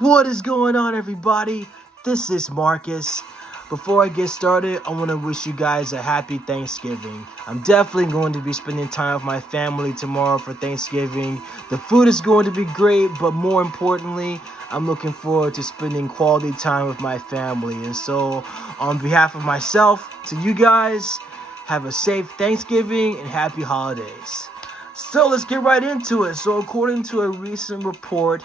What is going on, everybody? This is Marcus. Before I get started, I want to wish you guys a happy Thanksgiving. I'm definitely going to be spending time with my family tomorrow for Thanksgiving. The food is going to be great, but more importantly, I'm looking forward to spending quality time with my family. And so, on behalf of myself, to you guys, have a safe Thanksgiving and happy holidays. So let's get right into it. So according to a recent report,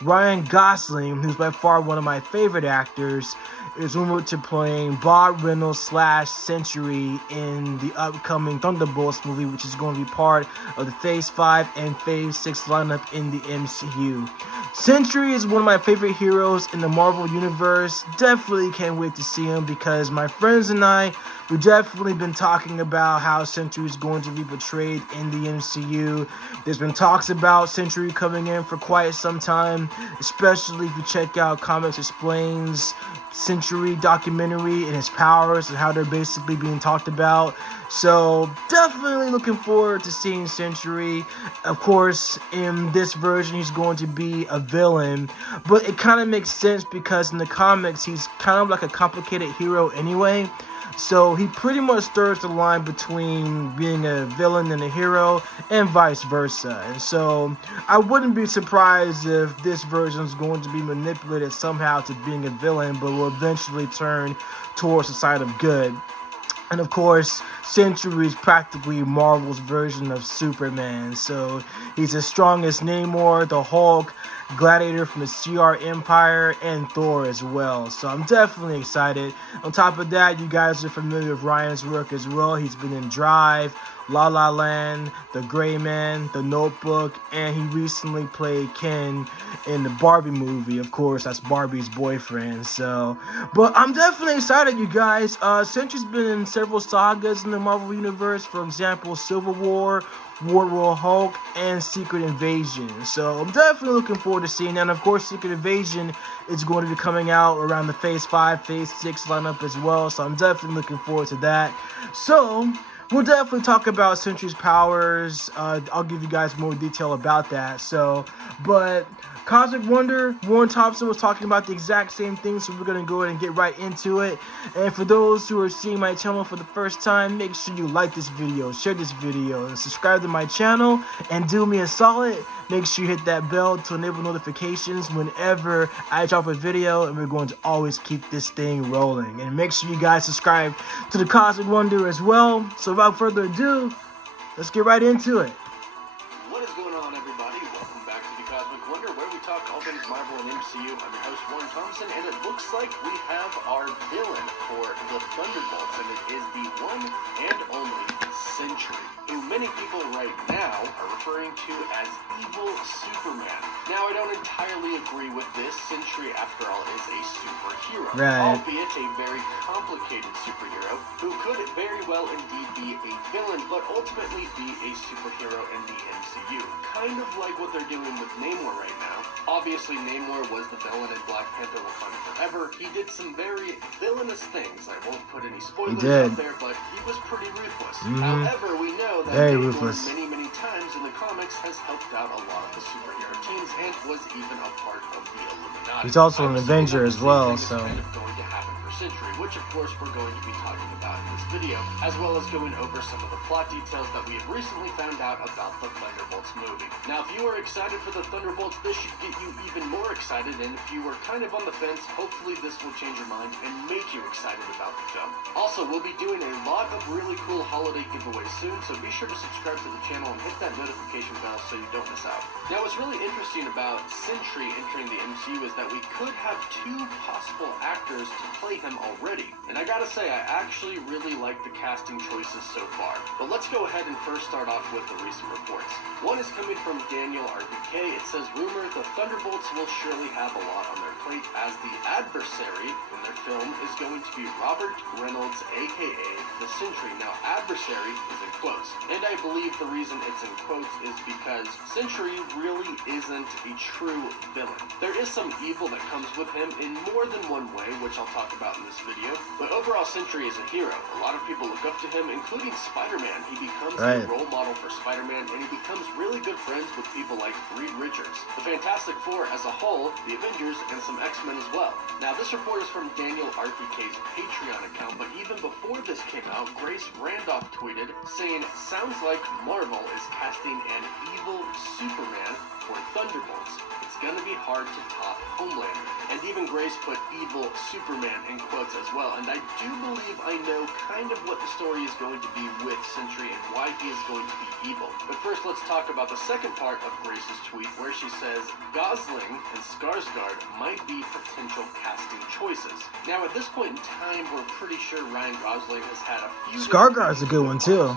Ryan Gossling, who's by far one of my favorite actors, is rumored to playing Bob Reynolds / Sentry in the upcoming Thunderbolts movie, which is going to be part of the Phase 5 and Phase 6 lineup in the MCU. Sentry is one of my favorite heroes in the Marvel Universe. Definitely can't wait to see him because my friends and I, we've definitely been talking about how Sentry is going to be portrayed in the MCU. There's been talks about Sentry coming in for quite some time, especially if you check out Comics Explains Sentry documentary and his powers and how they're basically being talked about. So definitely looking forward to seeing Sentry. Of course, in this version, he's going to be a villain, but it kind of makes sense because in the comics, he's kind of like a complicated hero anyway. So he pretty much stirs the line between being a villain and a hero and vice versa. And so I wouldn't be surprised if this version is going to be manipulated somehow to being a villain, but will eventually turn towards the side of good. And of course, Sentry is practically Marvel's version of Superman. So he's as strong as Namor, the Hulk, Gladiator from the CR Empire, and Thor as well. So I'm definitely excited. On top of that, you guys are familiar with Ryan's work as well. He's been in Drive, La La Land, The Gray Man, The Notebook, and he recently played Ken in the Barbie movie. Of course, that's Barbie's boyfriend. So, but I'm definitely excited, you guys. Sentry's been in several sagas in the Marvel Universe. For example, Civil War, War Hulk, and Secret Invasion. So I'm definitely looking forward to seeing that. And of course, Secret Invasion is going to be coming out around the Phase 5, Phase 6 lineup as well. So I'm definitely looking forward to that. So we'll definitely talk about Sentry's powers. I'll give you guys more detail about that. So, but Cosmic Wonder, Warren Thompson was talking about the exact same thing, so we're going to go ahead and get right into it. And for those who are seeing my channel for the first time, make sure you like this video, share this video, and subscribe to my channel. And do me a solid, make sure you hit that bell to enable notifications whenever I drop a video, and we're going to always keep this thing rolling. And make sure you guys subscribe to the Cosmic Wonder as well. So without further ado, let's get right into it. What is going on, everybody? Welcome back to the Cosmic Wonder, where we talk all things Marvel and MCU. I'm your host, Warren Thompson, and it looks like we have our villain for the Thunderbolts, and it is the one and only Sentry, who many people right now are referring to as Evil Superman. Now, I don't entirely agree with this. Sentry, after all, is a superhero, albeit a very complicated superhero who could very well indeed be a villain, but ultimately be a superhero in the MCU. Kind of like what they're doing with Namor right now. Obviously, Namor was the villain in Black Panther Wakanda Forever. He did some very villainous things. I won't put any spoilers out there, but he was pretty ruthless. However, we know that Namor many times in the comics has helped out a lot of the superhero teams and was even a part of the Illuminati. He's also an Avenger as well, so kind of going to happen for Sentry, which of course we're going to be talking about in this video, as well as going over some of the plot details that we have recently found out about the Thunderbolts movie. Now, if you are excited for the Thunderbolts, this should get you even more excited, and if you were kind of on the fence, hopefully this will change your mind and make you excited about the film. Also, we'll be doing a lot of really cool holiday giveaways soon, so be sure to subscribe to the channel and hit that notification bell so you don't miss out. Now, what's really interesting about Sentry entering the MCU is that we could have two possible actors to play him already. And I gotta say, I actually really like the casting choices so far. But let's go ahead and first start off with the recent reports. One is coming from Daniel RBK. It says, rumor the Thunderbolts will surely have a lot on their plate, as the adversary in their film is going to be Robert Reynolds, aka the Sentry. Now, adversary is in quotes, and I believe the reason it's in quotes is because Sentry really isn't a true villain. There is some evil that comes with him in more than one way, which I'll talk about in this video. But overall, Sentry is a hero. A lot of people look up to him, including Spider-Man. He becomes a role model for Spider-Man, and he becomes really good friends with people like Reed Richards, the Fantastic Four as a whole, the Avengers, and some X-Men as well. Now, this report is from Daniel RPK's Patreon account, but even before this came out, Grace Randolph tweeted saying, "Sounds like Marvel is casting an evil Superman for Thunderbolts. It's gonna be hard to top Homelander." And even Grace put evil Superman in quotes as well. And I do believe I know kind of what the story is going to be with Sentry and why he is going to be evil. But first, let's talk about the second part of Grace's tweet, where she says Gossling and Skarsgard might be potential casting choices. Now, at this point in time, we're pretty sure Ryan Gosling has had a few... Skarsgard's a good one, too.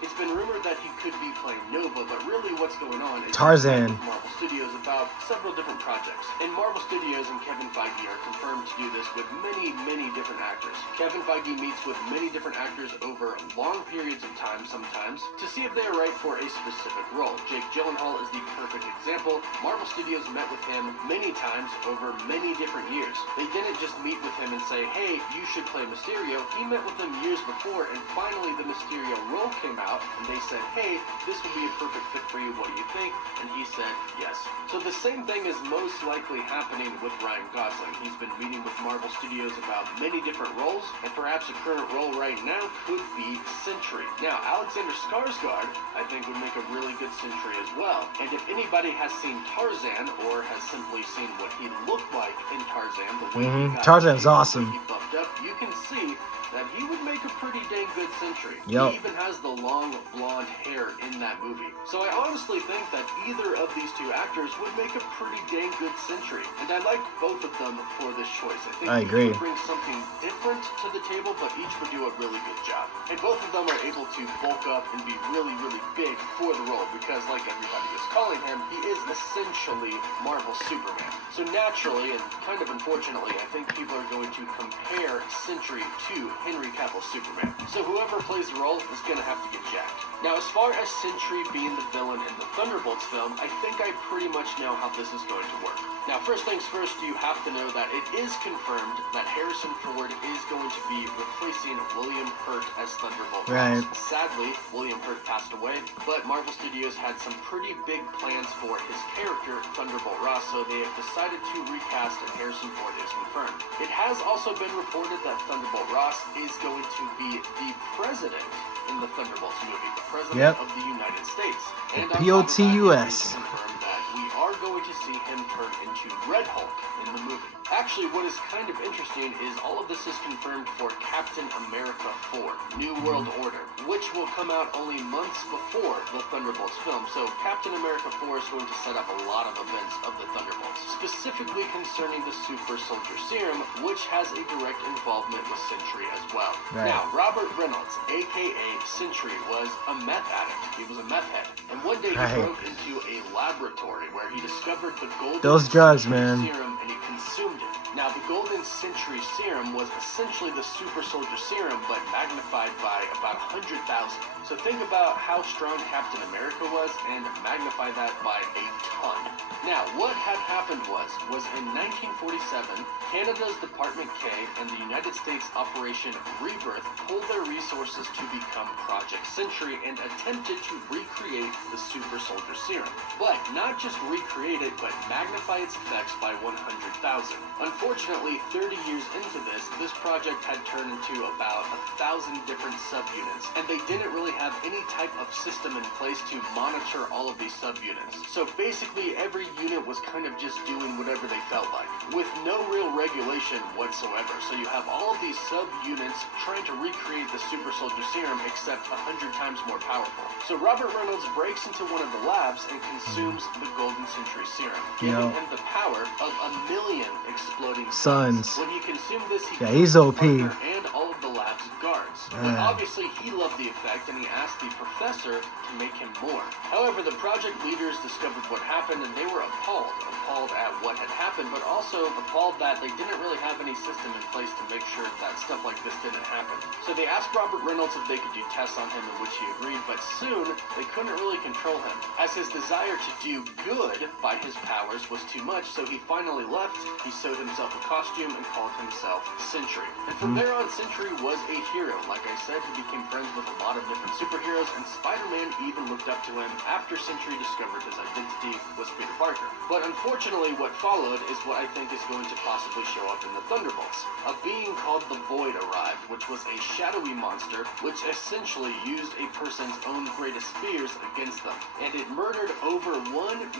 It's been rumored that he could be playing Nova, but really what's going on is Tarzan. Marvel Studios about several different projects. And Marvel Studios and Kevin Feige are confirmed to do this with many, many different actors. Kevin Feige meets with many different actors over long periods of time sometimes to see if they are right for a specific role. Jake Gyllenhaal is the perfect example. Marvel Studios met with him many times over many different years. They didn't just meet with him and say, "Hey, you should play Mysterio." He met with them years before, and finally the Mysterio role came out, and they said, "Hey, this would be a perfect fit for you. What do you think?" And he said yes. So the same thing is most likely happening with Ryan Gosling. He's been meeting with Marvel Studios about many different roles, and perhaps a current role right now could be Sentry. Now, Alexander Skarsgard, I think, would make a really good Sentry as well. And if anybody has seen Tarzan, or has simply seen what he looked like in Tarzan, the way he got Tarzan's awesome. He buffed up, you can see that he would make a pretty dang good Sentry. Yep. He even has the long blonde hair in that movie. So I honestly think that either of these two actors would make a pretty dang good Sentry. And I like both of them for this choice. I think each would bring something different to the table, but each would do a really good job. And both of them are able to bulk up and be really, really big for the role, because like everybody is calling him, he is essentially Marvel Superman. So naturally, and kind of unfortunately, I think people are going to compare Sentry to Henry Cavill's Superman. So whoever plays the role is going to have to get jacked. Now, as far as Sentry being the villain in the Thunderbolts film, I think I pretty much know how this is going to work. Now, first things first, you have to know that it is confirmed that Harrison Ford is going to be replacing William Hurt as Thunderbolt Ross. Sadly, William Hurt passed away, but Marvel Studios had some pretty big plans for his character, Thunderbolt Ross, so they have decided to recast, and Harrison Ford is confirmed. It has also been reported that Thunderbolt Ross is going to be the president in the Thunderbolts movie, the president of the United States. And POTUS. Confirmed that we are going to see him turn into Red Hulk in the movie. Actually, what is kind of interesting is all of this is confirmed for Captain America 4, New World Order, which will come out only months before the Thunderbolts film. So Captain America 4 is going to set up a lot of events of the Thunderbolts, specifically concerning the Super Soldier Serum, which has a direct involvement with Sentry as well. Now, Robert Reynolds, aka Sentry, was a meth addict. He was a meth head. And one day he broke into a laboratory where he discovered the golden serum, and he consumed it. Now, the golden Sentry serum was essentially the Super Soldier Serum, but magnified by about 100,000. So think about how strong Captain America was, and magnify that by a ton. Now, what had happened was in 1947, Canada's Department K and the United States Operation Rebirth pulled their resources to become Project Sentry and attempted to recreate the Super Soldier Serum. But not just recreate it, but magnify its effects by 100,000. Unfortunately, 30 years into this project had turned into about 1,000 different subunits, and they didn't really have any type of system in place to monitor all of these subunits. So basically, every unit was kind of just doing whatever they felt like, with no real regulation whatsoever. So you have all of these subunits trying to recreate the Super Soldier Serum, except 100 times more powerful. So Robert Reynolds breaks into one of the labs and consumes the Golden Sentry Serum, giving him the power of 1,000,000 exploding suns. When he consumed this, he he's OP. And all of the lab's guards. But obviously he loved the effect and he asked the professor to make him more. However, the project leaders discovered what happened and they were appalled at what had happened, but also appalled that they didn't really have any system in place to make sure that stuff like this didn't happen. So they asked Robert Reynolds if they could do tests on him, in which he agreed, but soon they couldn't really control him, as his desire to do good by his powers was too much, so he finally left. He sewed himself a costume and called himself Sentry. And from there on, Sentry was a hero. Like I said, he became friends with a lot of different superheroes, and Spider-Man even looked up to him after Sentry discovered his identity was Peter Parker. But unfortunately, what followed is what I think is going to possibly show up in the Thunderbolts. A being called the Void arrived, which was a shadowy monster, which essentially used a person's own greatest fears against them, and it murdered over 1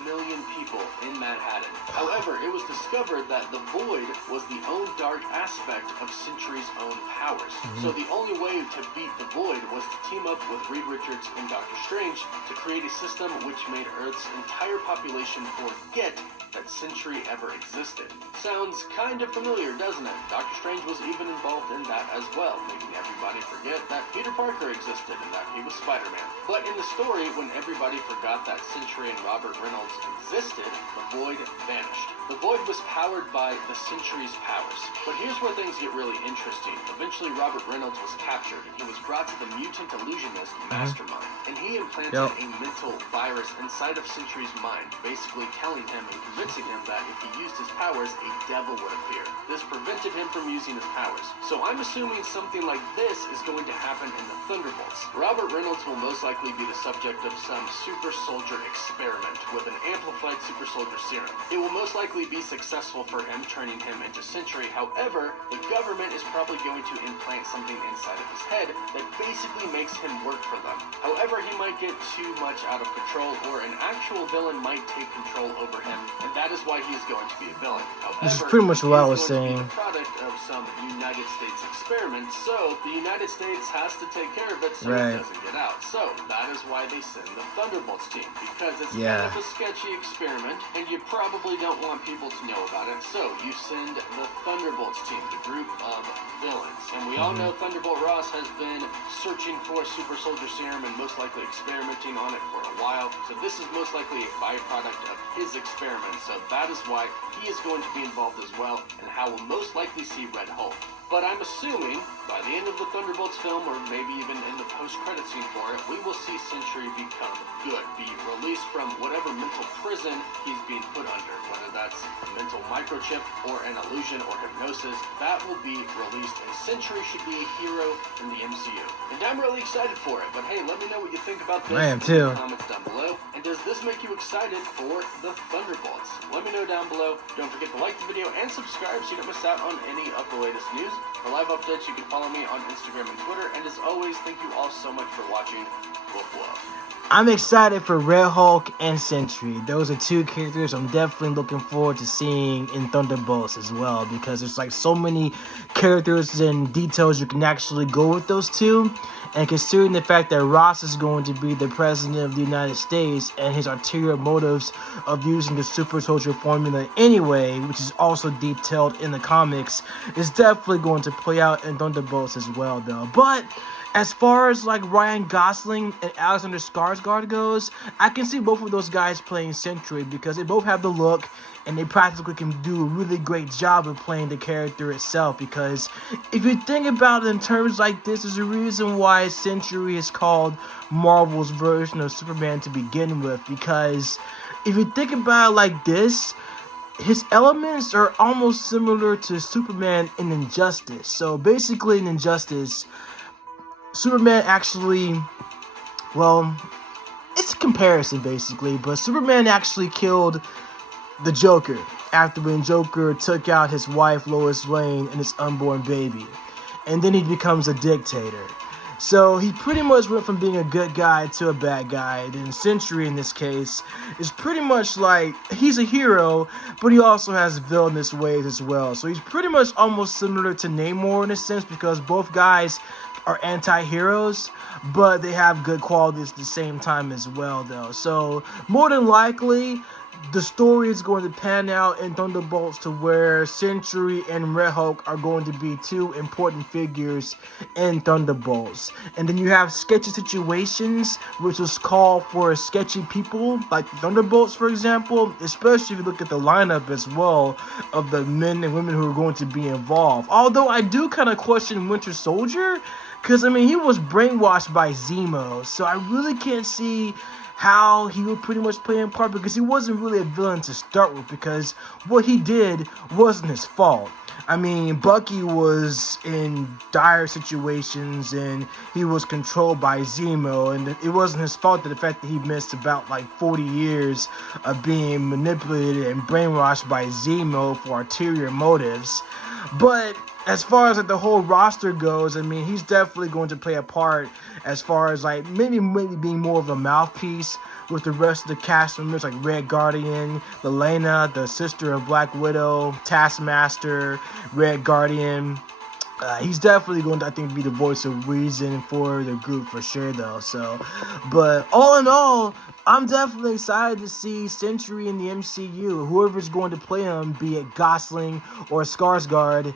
million people in Manhattan. However, it was discovered that the Void was the own dark aspect of Sentry's own powers. So the only way to beat the Void was to team up with Reed Richards and Doctor Strange to create a system which made Earth's entire population forget that Sentry ever existed. Sounds kind of familiar, doesn't it? Doctor Strange was even involved in that as well, making everybody forget that Peter Parker existed and that he was Spider-Man. But in the story, when everybody forgot that Sentry and Robert Reynolds existed, the Void vanished. The Void was powered by the Sentry's powers. But here's where things get really interesting. Eventually, Robert Reynolds was captured, and he was brought to the mutant illusionist Mastermind, and he implanted a mental virus inside of Sentry's mind, basically telling him and convincing him that if he used his powers, a devil would appear. This prevented him from using his powers. So I'm assuming something like this is going to happen in the Thunderbolts. Robert Reynolds will most likely be the subject of some super soldier experiment with an amplified super soldier serum. It will most likely be successful for him, turning him into Sentry. However, the government is probably going to implant something inside of his head that basically makes him work for them. However, he might get too much out of control, or an actual villain might take control over him, and that is why he is going to be a villain. However, this is pretty much what I was saying. The product of some United States experiment, so the United States has to take care of it so it doesn't get out. So that is why they send the Thunderbolts team, because it's kind of a sketchy experiment, and you probably don't want people to know about it. So you send the Thunderbolts team, the group of villains, and we all know Thunderbolt Ross has been searching for super soldier serum and most likely experimenting on it for a while. So this is most likely a byproduct of his experiment. So that is why he is going to be involved as well, and how we'll most likely see Red Hulk. But I'm assuming by the end of the Thunderbolts film, or maybe even in the post-credit scene for it, we will see Sentry become good, be released from whatever mental prison he's being put under, whether that's a mental microchip or an illusion or hypnosis. That will be released, and Sentry should be a hero in the MCU. And I'm really excited for it, but hey, let me know what you think about this in the comments down below. And does this make you excited for the Thunderbolts? Let me know down below. Don't forget to like the video and subscribe so you don't miss out on any of the latest news. For live updates, you can follow me on Instagram and Twitter. And as always, thank you all so much for watching. Woof woof. I'm excited for Red Hulk and Sentry. Those are two characters I'm definitely looking forward to seeing in Thunderbolts as well, because there's like so many characters and details you can actually go with those two. And considering the fact that Ross is going to be the president of the United States and his ulterior motives of using the super soldier formula anyway, which is also detailed in the comics, is definitely going to play out in Thunderbolts as well though. But as far as like Ryan Gossling and Alexander Skarsgard goes, I can see both of those guys playing Sentry because they both have the look and they practically can do a really great job of playing the character itself. Because if you think about it in terms like this, there's a reason why Sentry is called Marvel's version of Superman to begin with. Because if you think about it like this, his elements are almost similar to Superman in Injustice. So basically in Injustice, Superman actually, well, it's a comparison basically, but Superman actually killed the Joker after when Joker took out his wife Lois Lane and his unborn baby, and then he becomes a dictator. So he pretty much went from being a good guy to a bad guy. And Sentry in this case is pretty much like, he's a hero, but he also has villainous ways as well. So he's pretty much almost similar to Namor in a sense, because both guys are anti-heroes, but they have good qualities at the same time as well though. So more than likely, the story is going to pan out in Thunderbolts to where Sentry and Red Hulk are going to be two important figures in Thunderbolts. And then you have sketchy situations, which was called for sketchy people, like Thunderbolts, for example, especially if you look at the lineup as well of the men and women who are going to be involved. Although I do kind of question Winter Soldier, because, I mean, he was brainwashed by Zemo, so I really can't see how he would pretty much play in part, because he wasn't really a villain to start with, because what he did wasn't his fault. I mean, Bucky was in dire situations and he was controlled by Zemo, and it wasn't his fault that the fact that he missed about like 40 years of being manipulated and brainwashed by Zemo for ulterior motives. But as far as like the whole roster goes, I mean, he's definitely going to play a part as far as like maybe being more of a mouthpiece with the rest of the cast members, like Red Guardian, Yelena, the sister of Black Widow, Taskmaster, Red Guardian. He's definitely going to, I think, be the voice of reason for the group for sure, though. So, but all in all, I'm definitely excited to see Sentry in the MCU. Whoever's going to play him, be it Gossling or Skarsgard,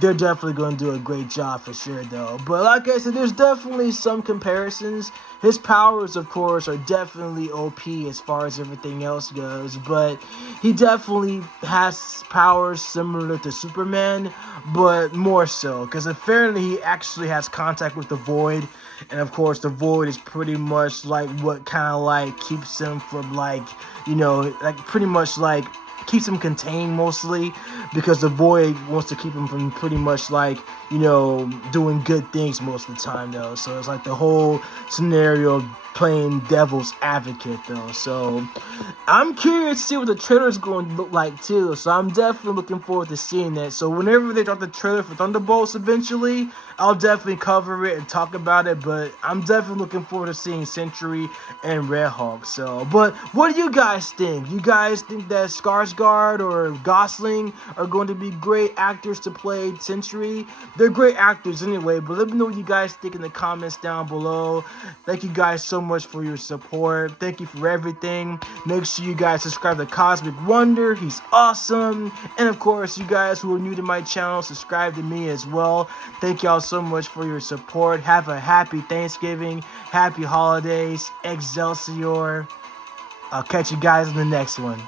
they're definitely going to do a great job for sure, though. But like I said, there's definitely some comparisons. His powers, of course, are definitely OP as far as everything else goes. But he definitely has powers similar to Superman, but more so. Because apparently he actually has contact with the Void. And of course, the Void is pretty much like what kind of like keeps him from like, you know, like pretty much like keeps him contained mostly, because the Void wants to keep him from pretty much like, you know, doing good things most of the time, though. So it's like the whole scenario of playing devil's advocate, though. So I'm curious to see what the trailer is going to look like too. So I'm definitely looking forward to seeing that. So whenever they drop the trailer for Thunderbolts eventually, I'll definitely cover it and talk about it. But I'm definitely looking forward to seeing Sentry and Red Hulk. So, but what do you guys think? You guys think that Skarsgard or Gossling are going to be great actors to play Sentry? They're great actors anyway, but let me know what you guys think in the comments down below. Thank you guys so much for your support. Thank you for everything. Make sure you guys subscribe to Cosmic Wonder. He's awesome. And of course, you guys who are new to my channel, subscribe to me as well. Thank y'all so much for your support. Have a happy Thanksgiving. Happy holidays. Excelsior. I'll catch you guys in the next one.